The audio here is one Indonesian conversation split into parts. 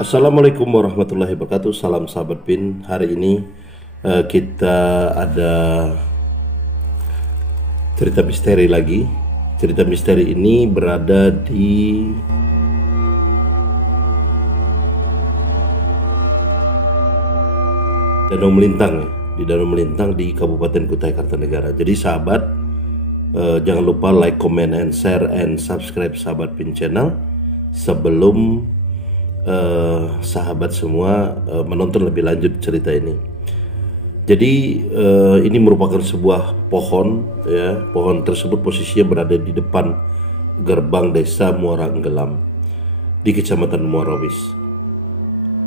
Assalamualaikum warahmatullahi wabarakatuh. Salam sahabat PIN. Hari ini kita ada cerita misteri lagi. Cerita misteri ini berada di Danau Melintang, di Danau Melintang di Kabupaten Kutai Kartanegara. Jadi sahabat, jangan lupa like, comment, and share, and subscribe sahabat PIN channel sebelum sahabat semua menonton lebih lanjut cerita ini. Jadi ini merupakan sebuah pohon, ya. Pohon tersebut posisinya berada di depan gerbang desa Muara Enggelam di Kecamatan Muarawis.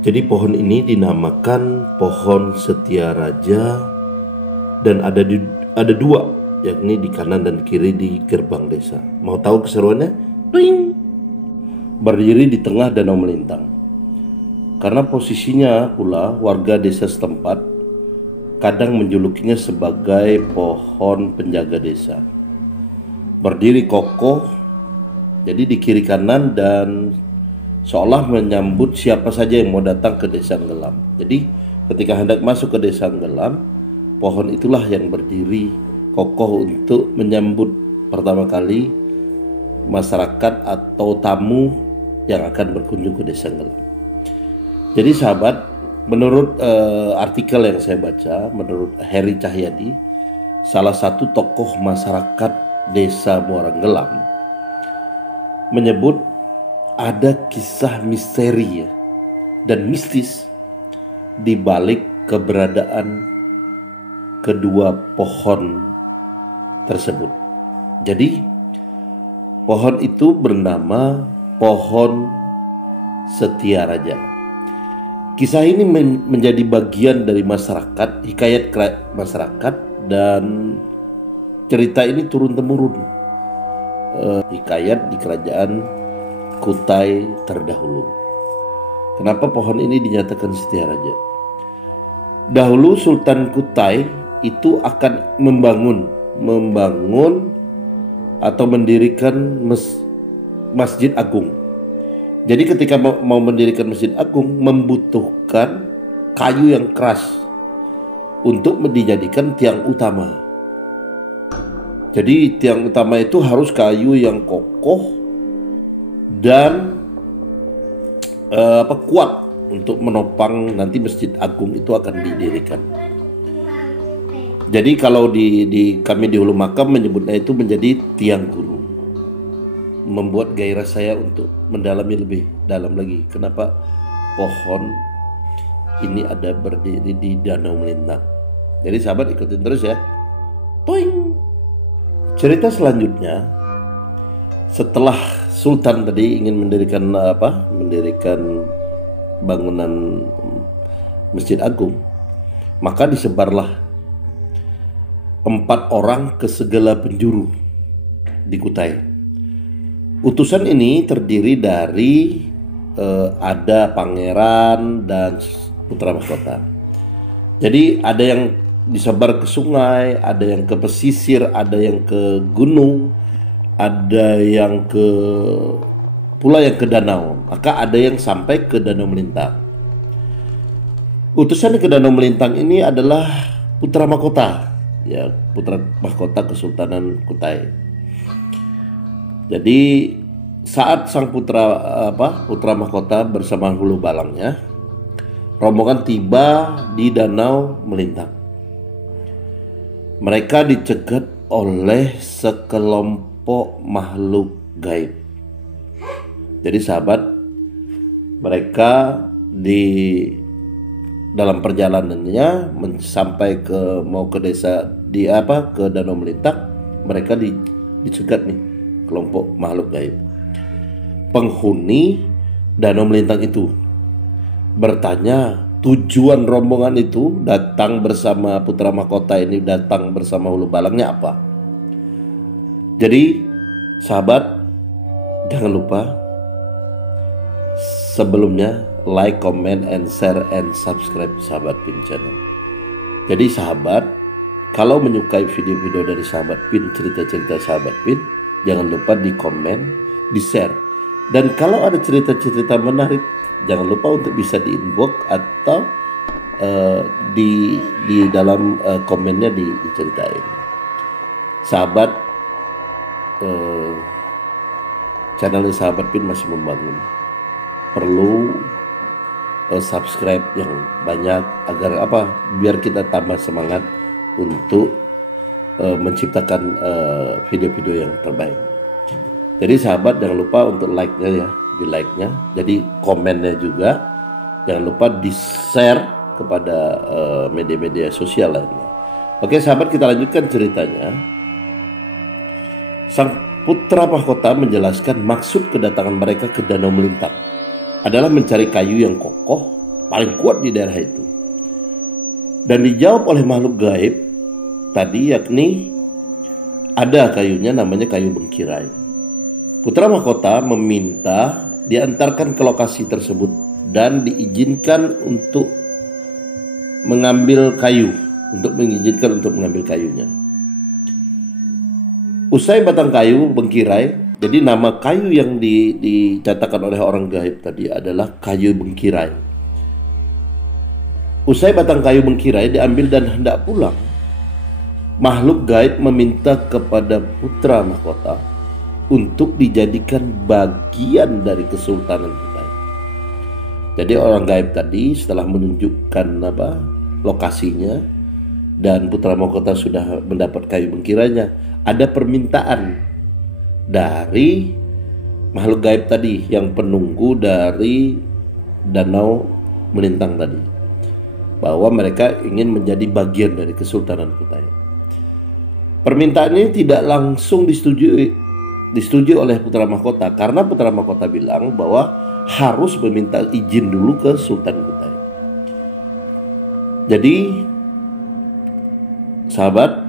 Jadi pohon ini dinamakan pohon Setia Raja dan ada dua, yakni di kanan dan kiri di gerbang desa. Mau tahu keseruannya? Tuing! Berdiri di tengah Danau Melintang. Karena posisinya pula warga desa setempat kadang menjulukinya sebagai pohon penjaga desa. Berdiri kokoh, jadi di kiri kanan dan seolah menyambut siapa saja yang mau datang ke desa Enggelam. Jadi ketika hendak masuk ke desa Enggelam, pohon itulah yang berdiri kokoh untuk menyambut pertama kali masyarakat atau tamu yang akan berkunjung ke desa Enggelam. Jadi sahabat, menurut artikel yang saya baca, menurut Heri Cahyadi, salah satu tokoh masyarakat desa Muara Enggelam, menyebut ada kisah misteri dan mistis di balik keberadaan kedua pohon tersebut. Jadi pohon itu bernama pohon Setia Raja. Kisah ini menjadi bagian dari masyarakat, hikayat masyarakat, dan cerita ini turun-temurun. Hikayat di kerajaan Kutai terdahulu. Kenapa pohon ini dinyatakan Setia Raja? Dahulu Sultan Kutai itu akan membangun atau mendirikan Masjid Agung. Jadi ketika mau mendirikan Masjid Agung membutuhkan kayu yang keras untuk dijadikan tiang utama. Jadi tiang utama itu harus kayu yang kokoh dan kuat untuk menopang nanti Masjid Agung itu akan didirikan. Jadi kalau kami di Hulu Makam menyebutnya itu menjadi tiang guru. Membuat gairah saya untuk mendalami lebih dalam lagi kenapa pohon ini ada berdiri di Danau Melintang. Jadi sahabat ikutin terus ya. Toing. Cerita selanjutnya, setelah Sultan tadi ingin mendirikan bangunan Masjid Agung, maka disebarlah 4 orang ke segala penjuru di Kutai. Utusan ini terdiri dari ada pangeran dan putra mahkota. Jadi ada yang disebar ke sungai, ada yang ke pesisir, ada yang ke gunung, ada yang pula yang ke danau. Maka ada yang sampai ke Danau Melintang. Utusan ke Danau Melintang ini adalah putra mahkota, ya, putra mahkota Kesultanan Kutai. Jadi saat sang putra mahkota bersama hulu balangnya, rombongan tiba di Danau Melintang. Mereka dicegat oleh sekelompok makhluk gaib. Jadi sahabat, mereka dalam perjalanannya sampai ke desa ke Danau Melintang, mereka dicegat nih kelompok makhluk gaib. Penghuni Danau Melintang itu bertanya tujuan rombongan itu datang bersama putra mahkota ini, datang bersama hulu balangnya apa. Jadi sahabat, jangan lupa sebelumnya like, comment, and share, and subscribe sahabat PIN channel. Jadi sahabat, kalau menyukai video-video dari sahabat PIN, cerita-cerita sahabat PIN, jangan lupa di komen, di share. Dan kalau ada cerita-cerita menarik jangan lupa untuk bisa di-inbox atau di dalam komennya diceritain. Sahabat, channel Sahabat Pin masih membangun, perlu subscribe yang banyak agar biar kita tambah semangat untuk menciptakan video-video yang terbaik. Jadi sahabat, jangan lupa untuk like-nya ya, di like-nya. Jadi komennya juga jangan lupa di-share kepada media-media sosial lainnya. Oke sahabat, kita lanjutkan ceritanya. Sang putra mahkota menjelaskan maksud kedatangan mereka ke Danau Melintang adalah mencari kayu yang kokoh paling kuat di daerah itu. Dan dijawab oleh makhluk gaib tadi, yakni ada kayunya namanya kayu bengkirai. Putra mahkota meminta diantarkan ke lokasi tersebut dan diizinkan untuk mengambil kayunya. Usai batang kayu bengkirai, jadi nama kayu yang dicatatkan oleh orang gaib tadi adalah kayu bengkirai. Usai batang kayu bengkirai diambil dan hendak pulang, makhluk gaib meminta kepada putra mahkota untuk dijadikan bagian dari Kesultanan Kutai. Jadi orang gaib tadi setelah menunjukkan lokasinya dan putra mahkota sudah mendapat kayu bengkirainya, ada permintaan dari makhluk gaib tadi yang penunggu dari Danau Melintang tadi, bahwa mereka ingin menjadi bagian dari Kesultanan Kutai. Permintaan ini tidak langsung disetujui oleh putra mahkota, karena putra mahkota bilang bahwa harus meminta izin dulu ke Sultan Kutai. Jadi sahabat,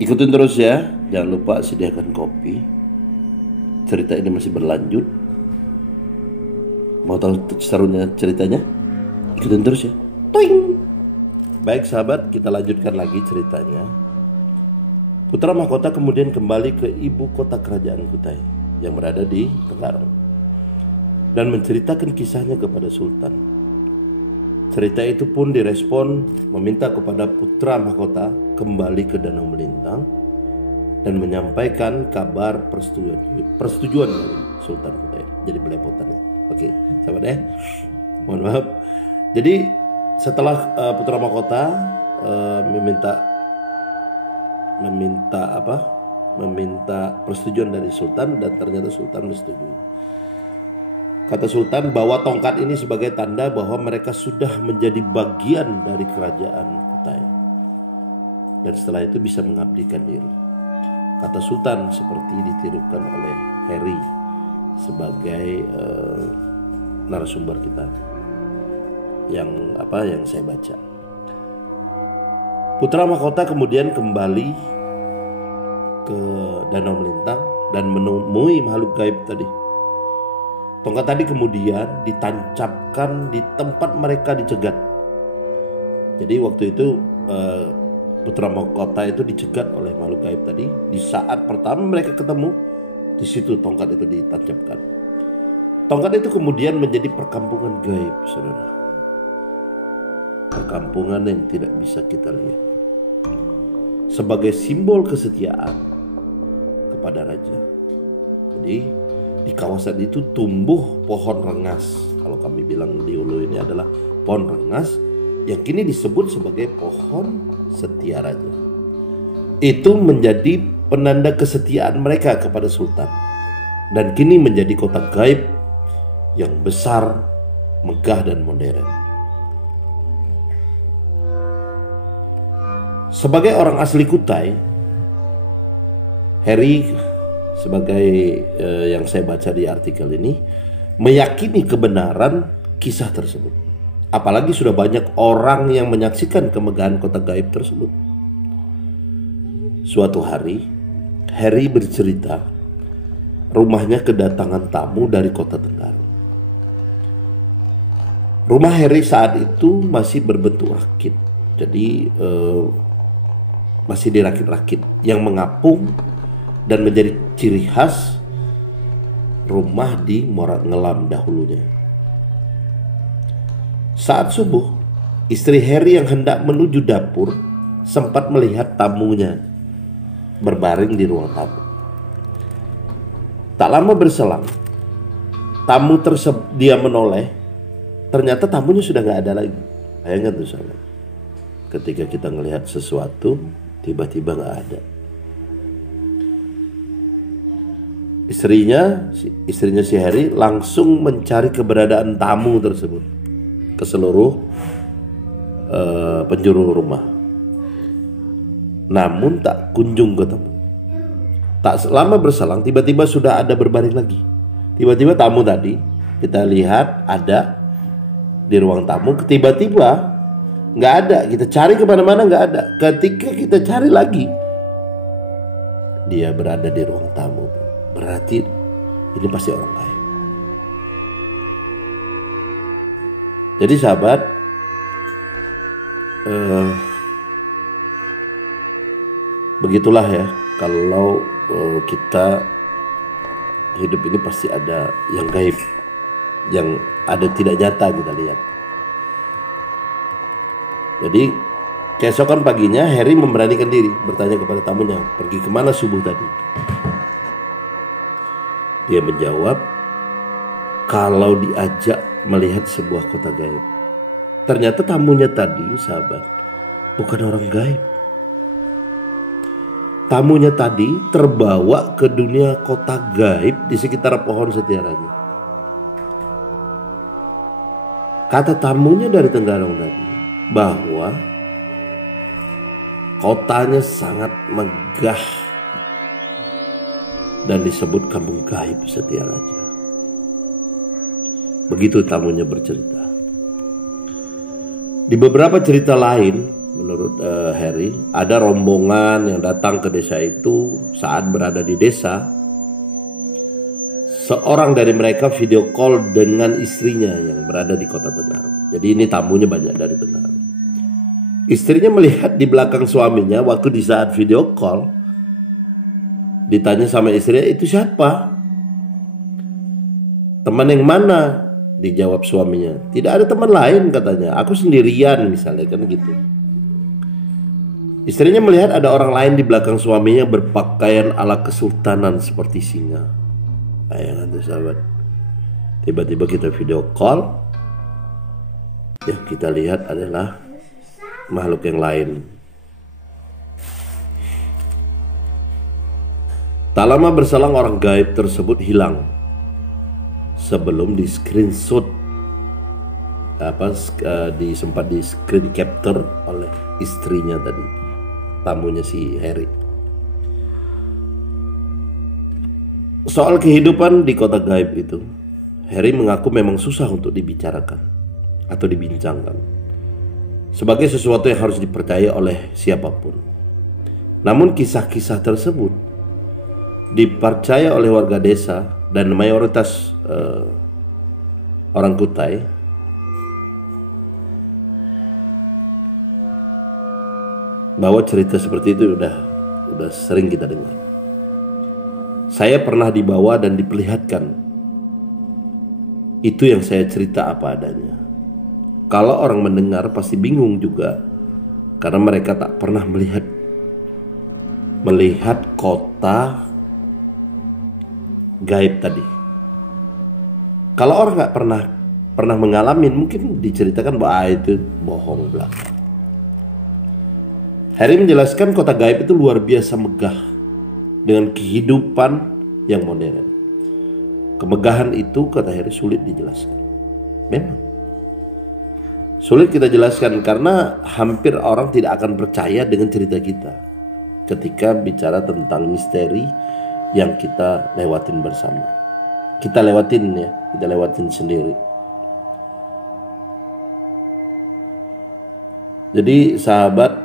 ikutin terus ya, jangan lupa sediakan kopi. Cerita ini masih berlanjut. Mau tahu serunya ceritanya? Ikutin terus ya. Toing. Baik sahabat, kita lanjutkan lagi ceritanya. Putra mahkota kemudian kembali ke ibu kota kerajaan Kutai yang berada di Tenggarong dan menceritakan kisahnya kepada Sultan. Cerita itu pun direspon meminta kepada putra mahkota kembali ke Danau Melintang dan menyampaikan kabar persetujuan dari Sultan Kutai. Jadi belepotan ya. Oke, sahabat ya. Mohon maaf. Jadi setelah putra mahkota meminta persetujuan dari Sultan, dan ternyata Sultan menyetujui. Kata Sultan bahwa tongkat ini sebagai tanda bahwa mereka sudah menjadi bagian dari kerajaan Kutai, dan setelah itu bisa mengabdikan diri. Kata Sultan seperti ditirukan oleh Harry sebagai narasumber kita yang saya baca. Putra mahkota kemudian kembali ke Danau Melintang dan menemui makhluk gaib tadi. Tongkat tadi kemudian ditancapkan di tempat mereka dicegat. Jadi waktu itu putra mahkota itu dicegat oleh makhluk gaib tadi. Di saat pertama mereka ketemu, di situ tongkat itu ditancapkan. Tongkat itu kemudian menjadi perkampungan gaib, saudara. Perkampungan yang tidak bisa kita lihat, sebagai simbol kesetiaan kepada raja. Jadi di kawasan itu tumbuh pohon rengas. Kalau kami bilang di Ulu ini adalah pohon rengas yang kini disebut sebagai pohon setia raja. Itu menjadi penanda kesetiaan mereka kepada Sultan, dan kini menjadi kota gaib yang besar, megah dan modern. Sebagai orang asli Kutai, Harry sebagai yang saya baca di artikel ini meyakini kebenaran kisah tersebut. Apalagi sudah banyak orang yang menyaksikan kemegahan kota gaib tersebut. Suatu hari, Harry bercerita rumahnya kedatangan tamu dari kota Tenggarong. Rumah Harry saat itu masih berbentuk rakit. Jadi masih dirakit-rakit yang mengapung dan menjadi ciri khas rumah di Morat Ngelam dahulunya. Saat subuh, istri Harry yang hendak menuju dapur sempat melihat tamunya berbaring di ruang tamu. Tak lama berselang, tamu tersebut dia menoleh, ternyata tamunya sudah nggak ada lagi. Bayangkan tuh sahabat, ketika kita ngelihat sesuatu tiba-tiba nggak ada. Istrinya si Harry langsung mencari keberadaan tamu tersebut ke seluruh penjuru rumah, namun tak kunjung ketemu. Tak lama berselang, tiba-tiba sudah ada berbaring lagi. Tiba-tiba tamu tadi kita lihat ada di ruang tamu, tiba-tiba nggak ada. Kita cari kemana-mana nggak ada. Ketika kita cari lagi, dia berada di ruang tamu. Berarti ini pasti orang lain. Jadi sahabat, begitulah ya, kalau kita hidup ini pasti ada yang gaib, yang ada tidak nyata kita lihat. Jadi keesokan paginya Harry memberanikan diri bertanya kepada tamunya, pergi kemana subuh tadi? Dia menjawab kalau diajak melihat sebuah kota gaib. Ternyata tamunya tadi, sahabat, bukan orang gaib. Tamunya tadi terbawa ke dunia kota gaib di sekitar pohon setiaranya. Kata tamunya dari Tenggarong tadi bahwa kotanya sangat megah dan disebut kampung gaib Setiaraja. Begitu tamunya bercerita. Di beberapa cerita lain, menurut Harry, ada rombongan yang datang ke desa itu. Saat berada di desa, seorang dari mereka video call dengan istrinya yang berada di kota Tenggarong. Jadi ini tamunya banyak dari Tenggarong. Istrinya melihat di belakang suaminya waktu di saat video call. Ditanya sama istrinya, itu siapa? Teman yang mana? Dijawab suaminya, tidak ada teman lain katanya, aku sendirian misalnya, kan gitu. Istrinya melihat ada orang lain di belakang suaminya berpakaian ala kesultanan seperti singa. Bayangkan tuh sahabat, tiba-tiba kita video call, ya kita lihat adalah makhluk yang lain. Tak lama berselang orang gaib tersebut hilang sebelum di screenshot, sempat di screen capture oleh istrinya tadi, tamunya si Harry. Soal kehidupan di kota gaib itu, Harry mengaku memang susah untuk dibicarakan atau dibincangkan sebagai sesuatu yang harus dipercaya oleh siapapun. Namun kisah-kisah tersebut dipercaya oleh warga desa dan mayoritas orang Kutai. Bahwa cerita seperti itu udah sering kita dengar. Saya pernah dibawa dan diperlihatkan. Itu yang saya cerita apa adanya. Kalau orang mendengar pasti bingung juga, karena mereka tak pernah melihat kota gaib tadi. Kalau orang nggak pernah mengalami, mungkin diceritakan bahwa itu bohong belaka. Harry menjelaskan kota gaib itu luar biasa megah dengan kehidupan yang modern. Kemegahan itu, kata Harry, sulit dijelaskan. Memang sulit kita jelaskan karena hampir orang tidak akan percaya dengan cerita kita ketika bicara tentang misteri yang kita lewatin bersama. Kita lewatin sendiri. Jadi sahabat,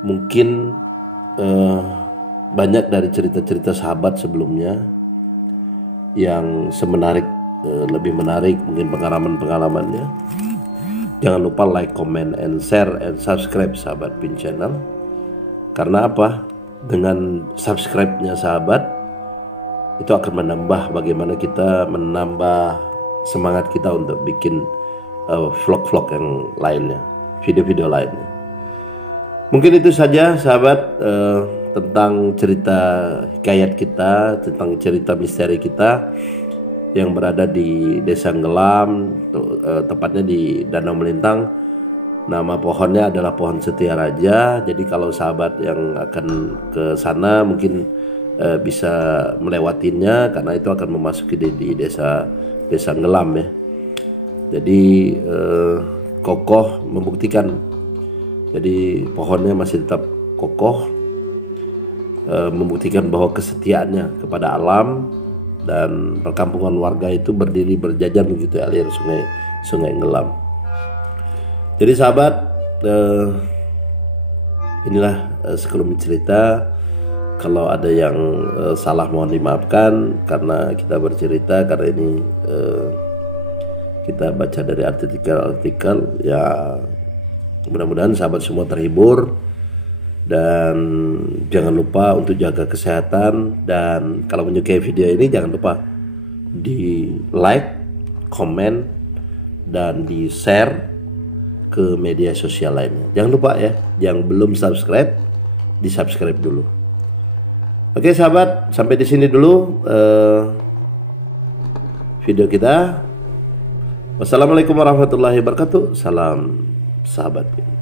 mungkin banyak dari cerita-cerita sahabat sebelumnya yang lebih menarik mungkin pengalaman-pengalamannya. Jangan lupa like, comment, and share, and subscribe sahabat Pin Channel. Karena apa? Dengan subscribe-nya sahabat, itu akan menambah bagaimana kita menambah semangat kita untuk bikin vlog-vlog yang lainnya, video-video lainnya. Mungkin itu saja sahabat, tentang cerita hikayat kita, tentang cerita misteri kita yang berada di Desa Nggelam, tepatnya di Danau Melintang. Nama pohonnya adalah pohon Setia Raja. Jadi kalau sahabat yang akan ke sana mungkin bisa melewatinya, karena itu akan memasuki di desa Nggelam ya. Jadi kokoh, membuktikan. Jadi pohonnya masih tetap kokoh, membuktikan bahwa kesetiaannya kepada alam, dan perkampungan warga itu berdiri berjajar begitu alir sungai Nggelam. Jadi sahabat, inilah sekelumit cerita. Kalau ada yang salah mohon dimaafkan, karena kita bercerita, karena ini kita baca dari artikel ya. Mudah-mudahan sahabat semua terhibur, dan jangan lupa untuk jaga kesehatan. Dan kalau menyukai video ini jangan lupa di like, komen, dan di share ke media sosial lainnya. Jangan lupa ya, yang belum subscribe di subscribe dulu. Oke sahabat, sampai di sini dulu video kita. Wassalamualaikum warahmatullahi wabarakatuh. Salam sahabat.